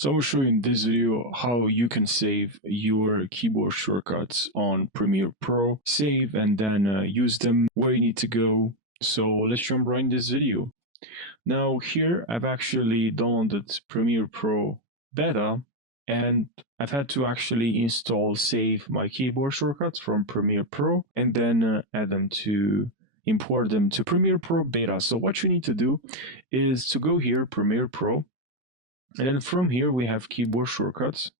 So I will show you in this video how you can save your keyboard shortcuts on Premiere Pro, save and then use them where you need to go. So let's jump right in this video. Now here I've actually downloaded Premiere Pro beta and I've had to actually save my keyboard shortcuts from Premiere Pro and then import them to Premiere Pro beta. So what you need to do is to go here, Premiere Pro, and then from here we have keyboard shortcuts.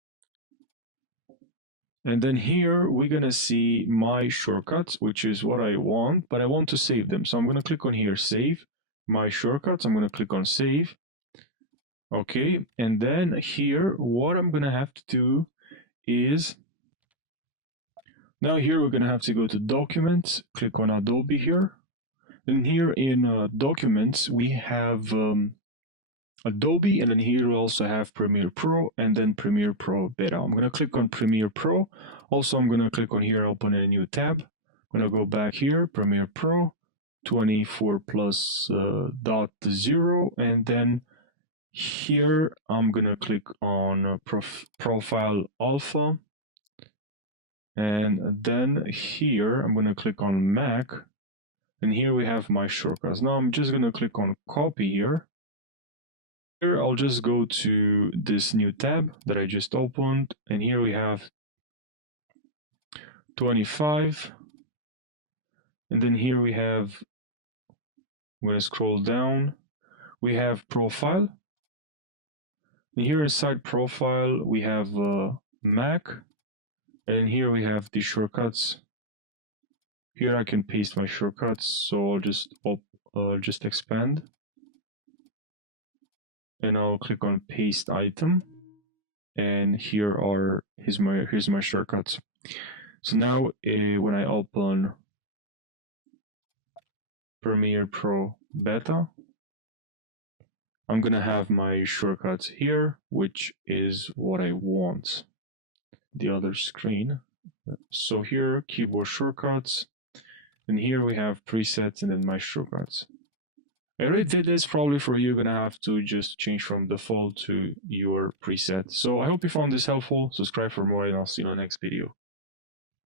And then here we're gonna see my shortcuts, which is what I want, but I want to save them. So I'm gonna click on here, save my shortcuts. I'm gonna click on save. Okay, and then here what I'm gonna have to do is, now here we're gonna have to go to Documents, click on Adobe here. Then here in Documents we have Adobe, and then here we also have Premiere Pro and then Premiere Pro Beta. I'm going to click on Premiere Pro. Also, I'm going to click on here, open a new tab. I'm going to go back here, Premiere Pro, 24 plus dot 0, and then here I'm going to click on Profile Alpha. And then here I'm going to click on Mac, and here we have my shortcuts. Now I'm just going to click on Copy here. Here I'll just go to this new tab that I just opened, and here we have 25, and then here we have, I'm going to scroll down, we have Profile, and here inside Profile we have Mac, and here we have the shortcuts. Here I can paste my shortcuts, so I'll just expand. And I'll click on paste item, and here's my shortcuts. So now when I open Premiere Pro Beta, I'm gonna have my shortcuts here, which is what I want. The other screen. So here, keyboard shortcuts, and here we have presets and then my shortcuts. I already did this. Probably for you, you're gonna have to just change from default to your preset. So I hope you found this helpful. Subscribe for more, and I'll see you in the next video.